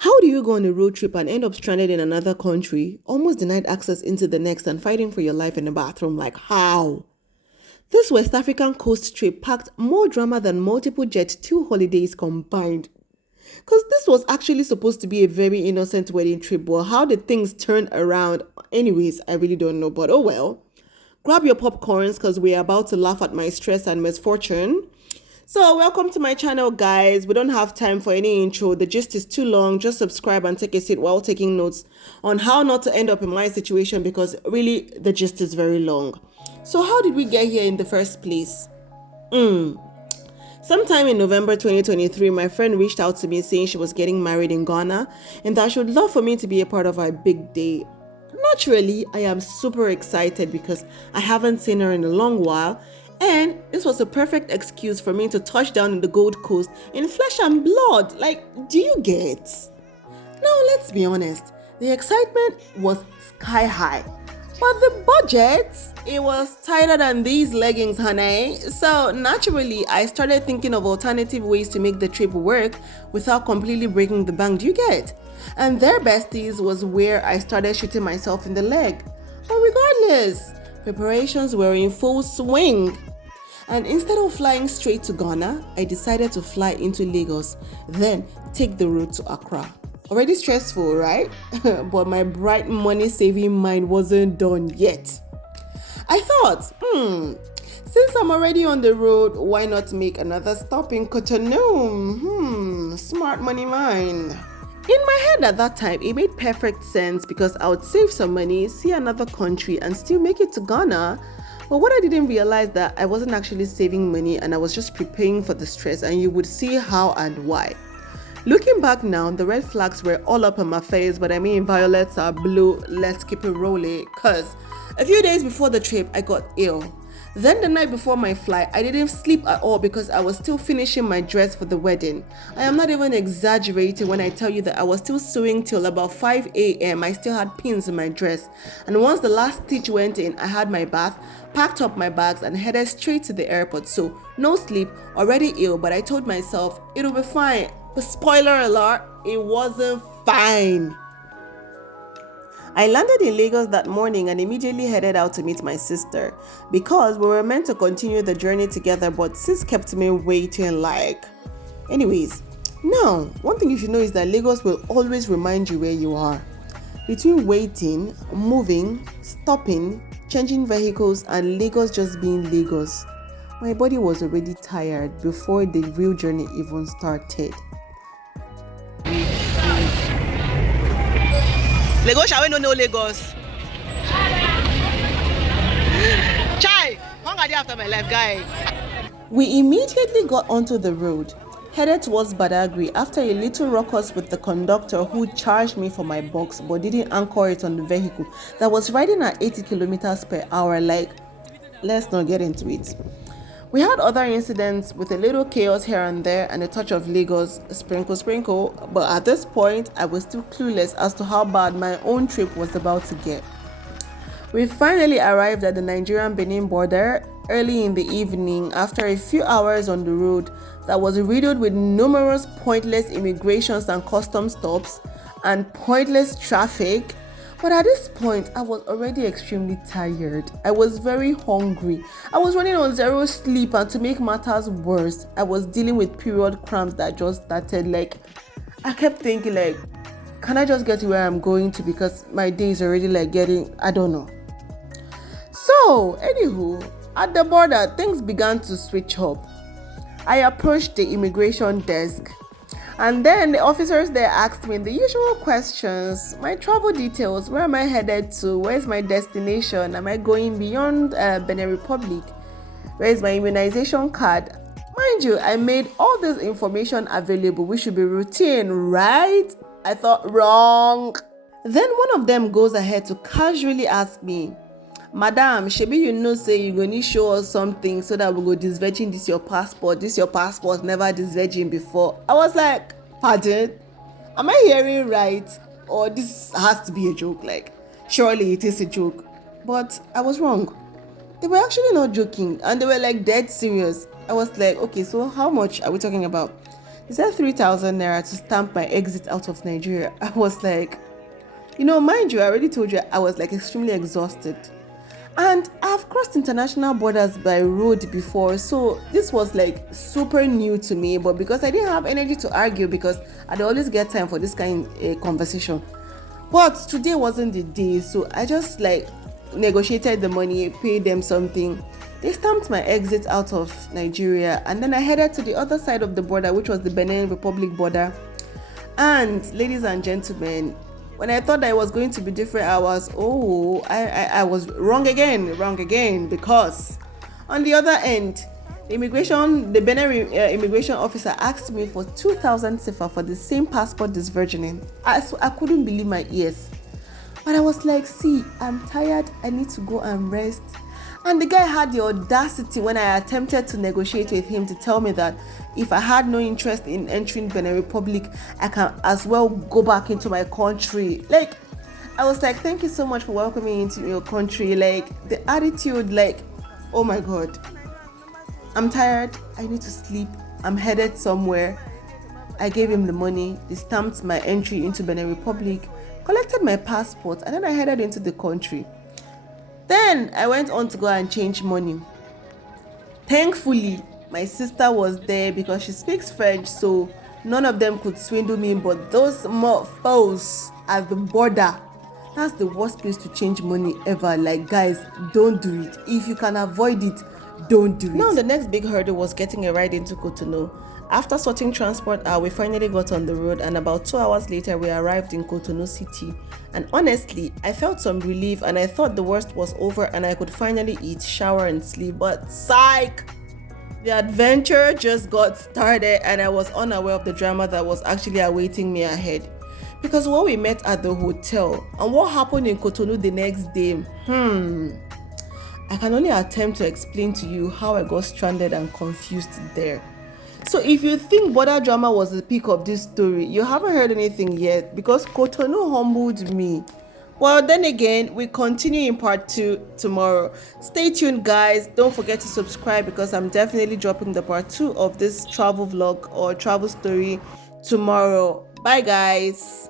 How do you go on a road trip and end up stranded in another country, almost denied access into the next, and fighting for your life in a bathroom? Like, how? This West African coast trip packed more drama than multiple Jet 2 holidays combined. Because this was actually supposed to be a very innocent wedding trip, but how did things turn around? Anyways, I really don't know, but oh well. Grab your popcorns because we're about to laugh at my stress and misfortune. So, welcome to my channel, guys. We don't have time for any intro. The gist is too long. Just subscribe and take a seat while taking notes on how not to end up in my situation because really the gist is very long. So, how did we get here in the first place? Sometime in November 2023, my friend reached out to me saying she was getting married in Ghana and that she would love for me to be a part of our big day. Naturally, I am super excited because I haven't seen her in a long while, and this was a perfect excuse for me to touch down in the Gold Coast in flesh and blood. Like, do you get? Now, let's be honest, the excitement was sky high. But the budget, it was tighter than these leggings, honey. So naturally, I started thinking of alternative ways to make the trip work without completely breaking the bank. Do you get? And their besties was where I started shooting myself in the leg. But regardless, preparations were in full swing. And instead of flying straight to Ghana, I decided to fly into Lagos, then take the road to Accra. Already stressful, right? But my bright money-saving mind wasn't done yet. I thought, since I'm already on the road, why not make another stop in Cotonou? Smart money mind. In my head at that time, it made perfect sense because I would save some money, see another country, and still make it to Ghana. But what I didn't realize that I wasn't actually saving money and I was just preparing for the stress, and you would see how and why. Looking back now, the red flags were all up in my face, but I mean, violets are blue, let's keep it rolling. Cause a few days before the trip, I got ill. Then the night before my flight, I didn't sleep at all because I was still finishing my dress for the wedding. I am not even exaggerating when I tell you that I was still sewing till about 5 a.m. I still had pins in my dress. And once the last stitch went in, I had my bath, packed up my bags and headed straight to the airport. So no sleep, already ill, but I told myself it'll be fine. But spoiler alert, it wasn't fine. I landed in Lagos that morning and immediately headed out to meet my sister because we were meant to continue the journey together, but sis kept me waiting like. Anyways, now, one thing you should know is that Lagos will always remind you where you are. Between waiting, moving, stopping, changing vehicles, and Lagos just being Lagos, my body was already tired before the real journey even started. Lagos, shall we know Lagos? Chai, hunger after my life, guy. We immediately got onto the road, headed towards Badagry after a little ruckus with the conductor who charged me for my box but didn't anchor it on the vehicle that was riding at 80 kilometers per hour. Like, let's not get into it. We had other incidents with a little chaos here and there and a touch of Lagos, sprinkle, but at this point, I was still clueless as to how bad my own trip was about to get. We finally arrived at the Nigerian-Benin border early in the evening after a few hours on the road that was riddled with numerous pointless immigrations and custom stops and pointless traffic. But at this point, I was already extremely tired. I was very hungry. I was running on zero sleep, and to make matters worse, I was dealing with period cramps that just started. Like, I kept thinking like, can I just get to where I'm going to because my day is already like getting, I don't know. So, anywho, at the border, things began to switch up. I approached the immigration desk. And then the officers there asked me the usual questions, my travel details, where am I headed to, where's my destination, am I going beyond Benin Republic, where's my immunization card. Mind you, I made all this information available, which should be routine, right? I thought wrong. Then one of them goes ahead to casually ask me, Madam, shebi you know say you go need show us something so that we go disvirgin this your passport never disvirgin before. I was like, pardon? Am I hearing right? Or this has to be a joke? Like, surely it is a joke. But I was wrong. They were actually not joking and they were like dead serious. I was like, okay, so how much are we talking about? He said 3,000 naira to stamp my exit out of Nigeria. I was like, mind you, I already told you I was like extremely exhausted. And I've crossed international borders by road before, so this was like super new to me. But because I didn't have energy to argue, because I'd always get time for this kind of conversation. But today wasn't the day, so I just like negotiated the money, paid them something. They stamped my exit out of Nigeria, and then I headed to the other side of the border, which was the Benin Republic border. And ladies and gentlemen, when I thought that it was going to be different, I was wrong again, because on the other end, the Benin immigration officer asked me for 2,000 CFA for the same passport disvirgining. I couldn't believe my ears. But I was like, see, I'm tired, I need to go and rest. And the guy had the audacity when I attempted to negotiate with him to tell me that if I had no interest in entering Benin Republic, I can as well go back into my country. Like, I was like, thank you so much for welcoming me into your country. Like, the attitude, like, oh my God. I'm tired, I need to sleep, I'm headed somewhere. I gave him the money, he stamped my entry into Benin Republic, collected my passport, and then I headed into the country. Then I went on to go and change money. Thankfully, my sister was there because she speaks French, so none of them could swindle me. But those mofos at the border, that's the worst place to change money ever. Like, guys, don't do it. If you can avoid it, don't do it. Now, the next big hurdle was getting a ride into Cotonou. After sorting transport out, we finally got on the road, and about 2 hours later, we arrived in Cotonou City. And honestly, I felt some relief, and I thought the worst was over and I could finally eat, shower, and sleep. But psych! The adventure just got started, and I was unaware of the drama that was actually awaiting me ahead. Because when we met at the hotel and what happened in Cotonou the next day, I can only attempt to explain to you how I got stranded and confused there. So if you think border drama was the peak of this story, you haven't heard anything yet, because Cotonou humbled me. Well, then again, we continue in part 2 tomorrow. Stay tuned, guys. Don't forget to subscribe, because I'm definitely dropping the part 2 of this travel vlog or travel story tomorrow. Bye, guys.